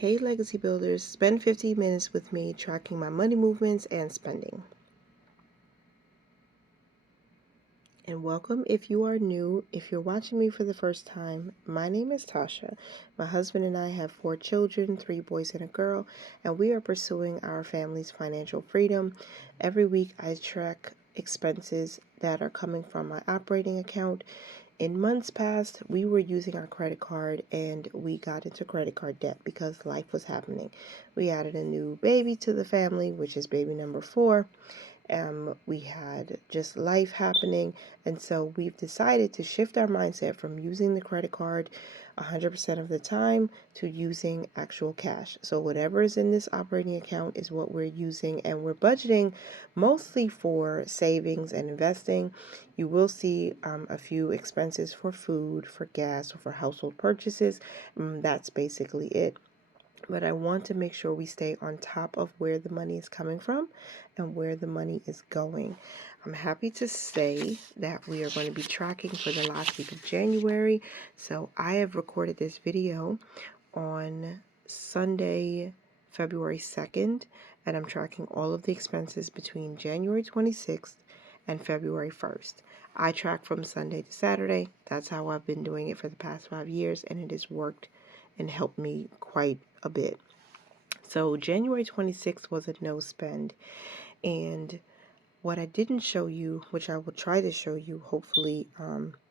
Hey Legacy Builders, spend 15 minutes with me tracking my money movements and spending. And welcome if you are new. If you're watching me for the first time, my name is Tasha. My husband and I have 4 children, 3 boys and a girl, and we are pursuing our family's financial freedom. Every week I track expenses that are coming from my operating account. In months past, we were using our credit card and we got into credit card debt because life was happening. We added a new baby to the family, which is baby number 4. We had just life happening, and so we've decided to shift our mindset from using the credit card 100% of the time to using actual cash. So whatever is in this operating account is what we're using, and we're budgeting mostly for savings and investing. You will see a few expenses for food, for gas, or for household purchases. That's basically it. But I want to make sure we stay on top of where the money is coming from and where the money is going. I'm happy to say that we are going to be tracking for the last week of January. So I have recorded this video on Sunday, February 2nd, and I'm tracking all of the expenses between January 26th and February 1st. I track from Sunday to Saturday. That's how I've been doing it for the past 5 years, and it has worked and helped me quite a bit. So January 26th was a no spend, and what I didn't show you, which I will try to show you hopefully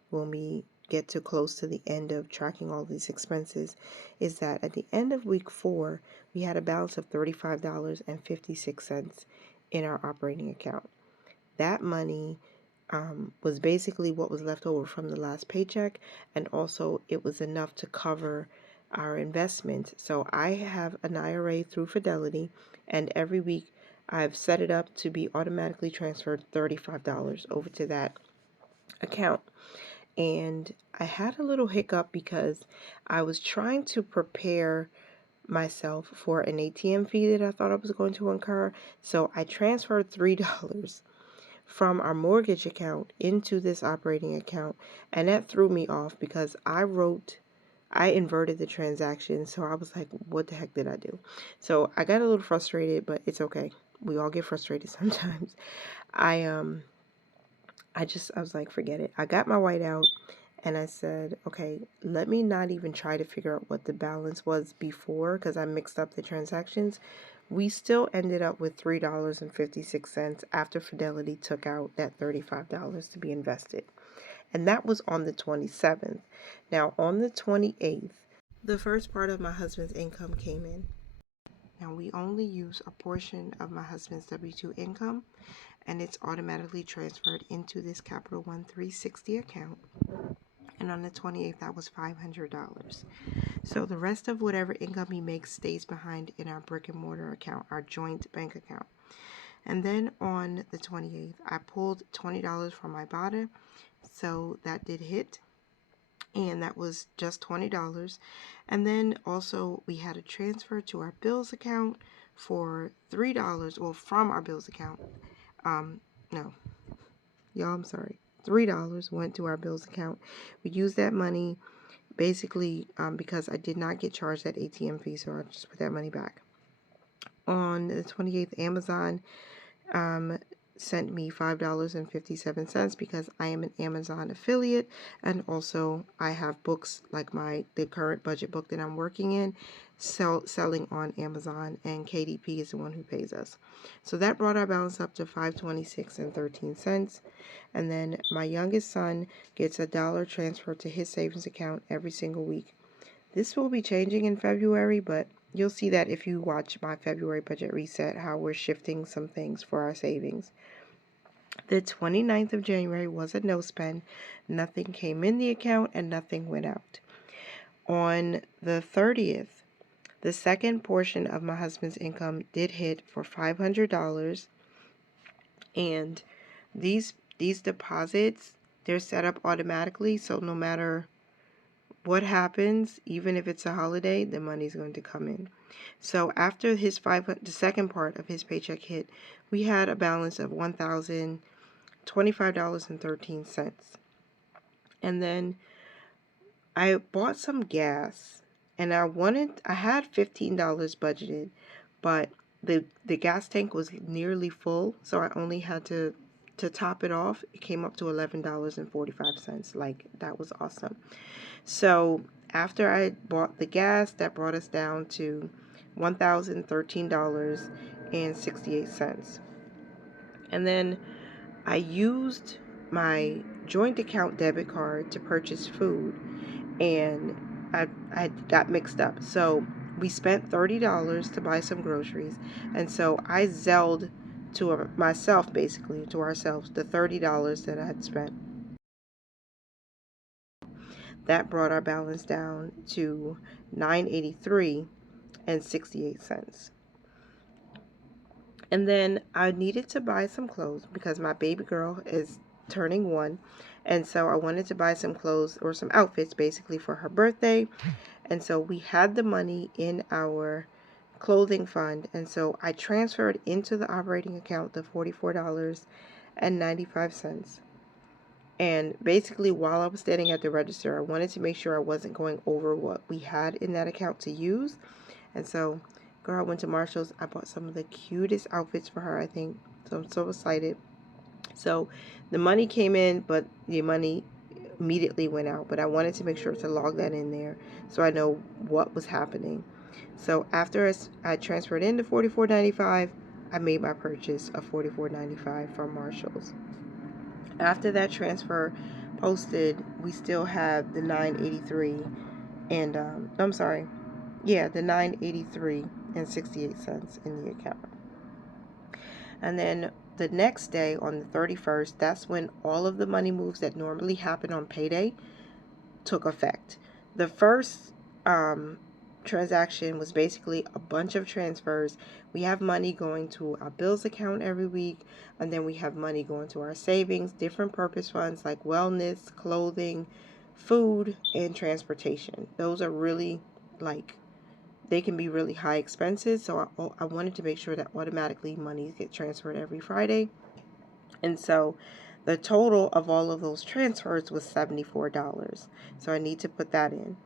when we get to close to the end of tracking all these expenses, is that at the end of week 4 we had a balance of $35.56 in our operating account. That money was basically what was left over from the last paycheck, and also it was enough to cover our investment. So I have an IRA through Fidelity, and every week I've set it up to be automatically transferred $35 over to that account. And I had a little hiccup because I was trying to prepare myself for an ATM fee that I thought I was going to incur. So I transferred $3 from our mortgage account into this operating account, and that threw me off because I inverted the transaction. So I was like, what the heck did I do? So I got a little frustrated, but it's okay. We all get frustrated sometimes. I was like, forget it. I got my white out and I said, okay, let me not even try to figure out what the balance was before, because I mixed up the transactions. We still ended up with $3.56 after Fidelity took out that $35 to be invested. And that was on the 27th. Now, on the 28th, the first part of my husband's income came in. Now, we only use a portion of my husband's W-2 income, and it's automatically transferred into this Capital One 360 account. And on the 28th, that was $500. So the rest of whatever income he makes stays behind in our brick and mortar account, our joint bank account. And then on the 28th, I pulled $20 from my Ibotta, so that did hit, and that was just $20. And then also we had a transfer to our bills account for $3, well, from our bills account. No, y'all, I'm sorry. $3 went to our bills account. We used that money basically because I did not get charged that ATM fee, so I just put that money back. On the 28th, Amazon sent me $5.57 because I am an Amazon affiliate, and also I have books like the current budget book that I'm working in selling on Amazon, and KDP is the one who pays us. So that brought our balance up to $526.13. And then my youngest son gets $1 transferred to his savings account every single week. This will be changing in February, but you'll see that if you watch my February budget reset, how we're shifting some things for our savings. The 29th of January was a no spend. Nothing came in the account and nothing went out. On the 30th, the second portion of my husband's income did hit for $500. And these deposits, they're set up automatically, so no matter what happens, even if it's a holiday, the money's going to come in. So after the second part of his paycheck hit, we had a balance of $1,025.13. And then I bought some gas, and I had $15 budgeted, but the gas tank was nearly full, so I only had to top it off. It came up to $11.45. Like, that was awesome. So after I bought the gas, that brought us down to $1,013.68. And then I used my joint account debit card to purchase food, and I got mixed up. So we spent $30 to buy some groceries, and so I Zelled to myself, basically to ourselves, the $30 that I had spent. That brought our balance down to $983.68. And then I needed to buy some clothes because my baby girl is turning 1. And so I wanted to buy some clothes or some outfits basically for her birthday. And so we had the money in our clothing fund. And so I transferred into the operating account the $44.95. And basically, while I was standing at the register, I wanted to make sure I wasn't going over what we had in that account to use. And so, girl, I went to Marshall's. I bought some of the cutest outfits for her, I think. So I'm so excited. So the money came in, but the money immediately went out. But I wanted to make sure to log that in there so I know what was happening. So after I transferred into $44.95, I made my purchase of $44.95 from Marshall's. After that transfer posted, we still have the 983 and I'm sorry, yeah, the 983 and 68 cents in the account. And then the next day on the 31st, that's when all of the money moves that normally happen on payday took effect. The first transaction was basically a bunch of transfers. We have money going to our bills account every week, and then we have money going to our savings, different purpose funds like wellness, clothing, food, and transportation. Those are really, like, they can be really high expenses, so I wanted to make sure that automatically money get transferred every Friday. And so the total of all of those transfers was $74. So I need to put that in.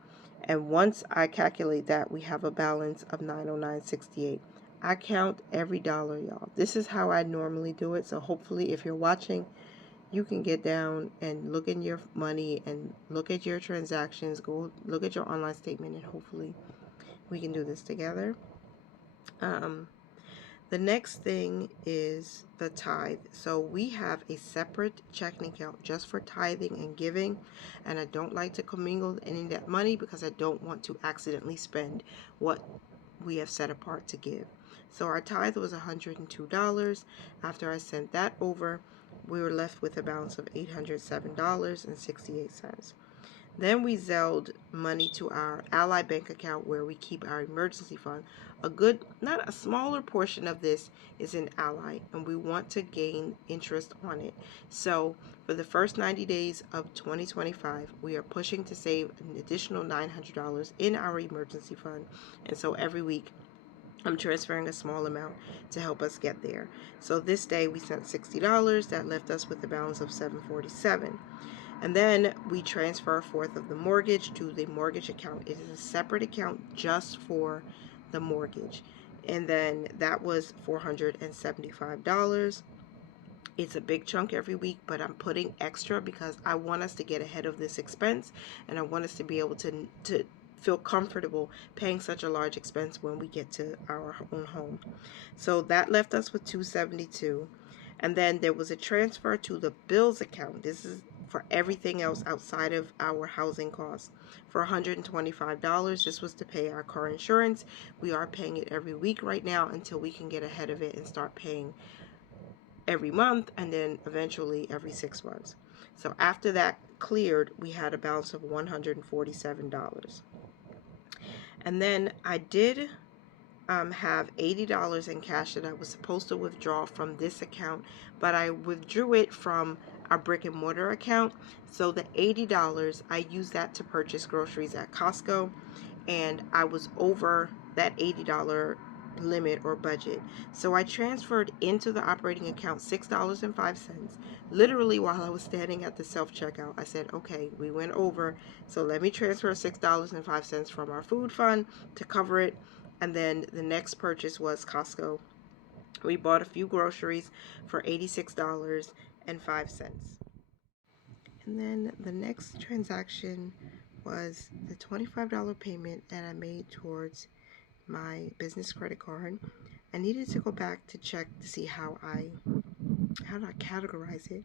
And once I calculate that, we have a balance of $909.68. I count every dollar, y'all. This is how I normally do it. So hopefully if you're watching, you can get down and look in your money and look at your transactions. Go look at your online statement, and hopefully we can do this together. The next thing is the tithe. So we have a separate checking account just for tithing and giving, and I don't like to commingle any of that money because I don't want to accidentally spend what we have set apart to give. So our tithe was $102. After I sent that over, we were left with a balance of $807.68. Then we Zelled money to our Ally Bank account where we keep our emergency fund. A good, not a smaller portion of this is in Ally, and we want to gain interest on it. So for the first 90 days of 2025, we are pushing to save an additional $900 in our emergency fund. And so every week, I'm transferring a small amount to help us get there. So this day we sent $60. That left us with a balance of $747. And then we transfer a fourth of the mortgage to the mortgage account. It is a separate account just for the mortgage. And then that was $475. It's a big chunk every week, but I'm putting extra because I want us to get ahead of this expense, and I want us to be able to feel comfortable paying such a large expense when we get to our own home. So that left us with $272. And then there was a transfer to the bills account. This is for everything else outside of our housing costs for $125. This was to pay our car insurance. We are paying it every week right now until we can get ahead of it and start paying every month, and then eventually every 6 months. So after that cleared, we had a balance of $147. And then I did have $80 in cash that I was supposed to withdraw from this account, but I withdrew it from our brick and mortar account. So the $80, I used that to purchase groceries at Costco, and I was over that $80 limit or budget. So I transferred into the operating account $6.05. Literally, while I was standing at the self checkout, I said, okay, we went over, so let me transfer $6.05 from our food fund to cover it. And then the next purchase was Costco. We bought a few groceries for $86.05. And then the next transaction was the $25 payment that I made towards my business credit card. I needed to go back to check to see how do I categorize it,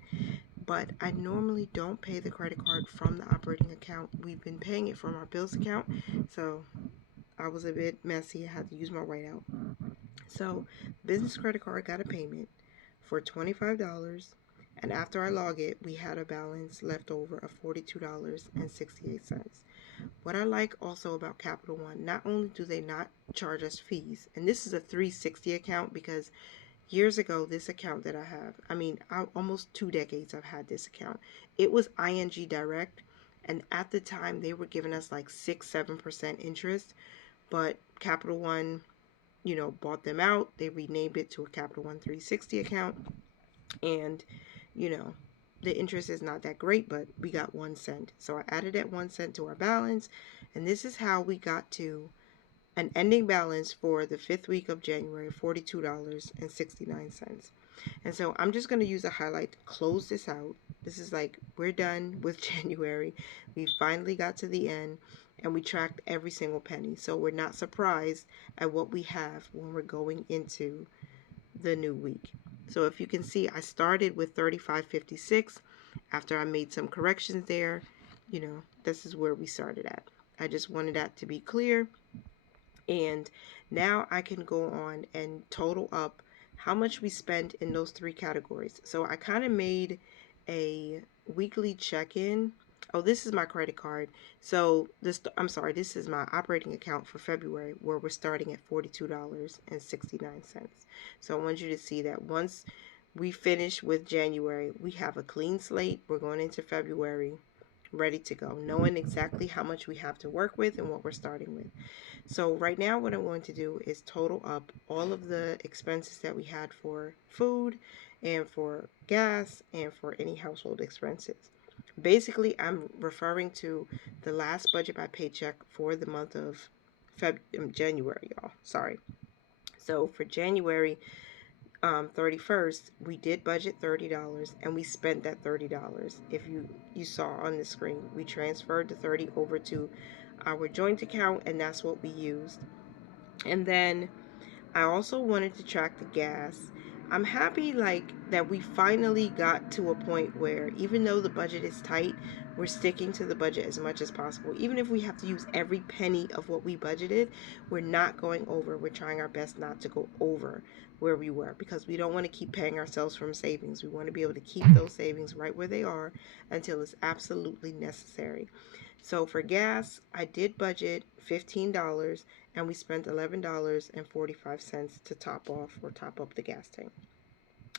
but I normally don't pay the credit card from the operating account. We've been paying it from our bills account, so I was a bit messy. I had to use my whiteout. So business credit card got a payment for $25, and after I log it, we had a balance left over of $42.68. What I like also about Capital One, not only do they not charge us fees, and this is a 360 account because years ago, this account that I have, almost 2 decades I've had this account. It was ING Direct, and at the time they were giving us like 6-7% interest, but Capital One, bought them out. They renamed it to a Capital One 360 account, and you know, the interest is not that great, but we got 1 cent. So I added that 1 cent to our balance, and this is how we got to an ending balance for the 5th week of January, $42.69. And so I'm just going to use a highlight to close this out. This is like, we're done with January. We finally got to the end, and we tracked every single penny. So we're not surprised at what we have when we're going into the new week. So if you can see, I started with 35.56. After I made some corrections there, this is where we started at. I just wanted that to be clear. And now I can go on and total up how much we spent in those 3 categories. So I kind of made a weekly check-in. Oh, this is my credit card. So this is my operating account for February, where we're starting at $42.69. So I want you to see that once we finish with January, we have a clean slate. We're going into February ready to go, knowing exactly how much we have to work with and what we're starting with. So right now what I'm going to do is total up all of the expenses that we had for food and for gas and for any household expenses. Basically, I'm referring to the last budget by paycheck for the month of January, y'all. Sorry. So for January 31st, we did budget $30 and we spent that $30. If you saw on the screen, we transferred the 30 over to our joint account, and that's what we used. And then I also wanted to track the gas. I'm happy that we finally got to a point where even though the budget is tight, we're sticking to the budget as much as possible. Even if we have to use every penny of what we budgeted, we're not going over. We're trying our best not to go over where we were, because we don't want to keep paying ourselves from savings. We want to be able to keep those savings right where they are until it's absolutely necessary. So for gas, I did budget $15, and we spent $11.45 to top up the gas tank.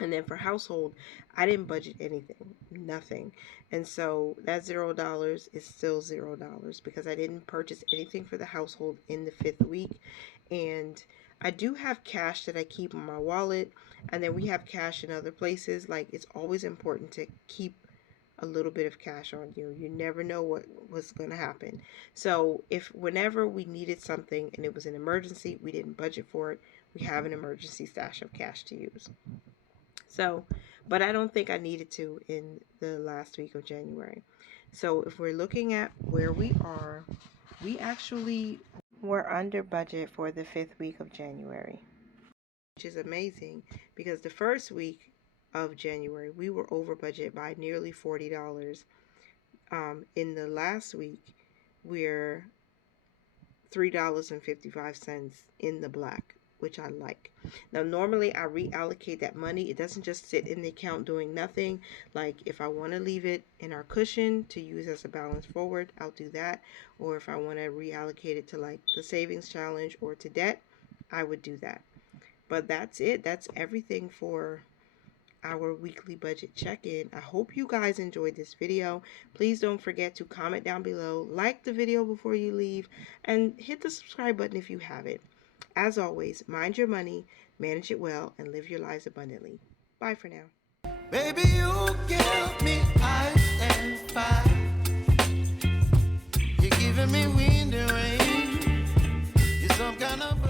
And then for household, I didn't budget anything, nothing. And so that $0 is still $0 because I didn't purchase anything for the household in the 5th week. And I do have cash that I keep in my wallet, and then we have cash in other places. Like, it's always important to keep a little bit of cash on you. You never know what was going to happen. So if whenever we needed something and it was an emergency, we didn't budget for it, we have an emergency stash of cash to use. So, but I don't think I needed to in the last week of January. So if we're looking at where we are, we actually were under budget for the 5th week of January, which is amazing because the 1st week of January we were over budget by nearly $40. In the last week, we're $3.55 in the black, which I like. Now, normally I reallocate that money. It doesn't just sit in the account doing nothing. Like, if I want to leave it in our cushion to use as a balance forward, I'll do that. Or if I want to reallocate it to like the savings challenge or to debt, I would do that. But that's it. That's everything for our weekly budget check-in. I hope you guys enjoyed this video. Please don't forget to comment down below, like the video before you leave, and hit the subscribe button if you haven't. As always, mind your money, manage it well, and live your lives abundantly. Bye for now. Baby, you give me ice and fire. You're giving me wind and rain. You're some kind of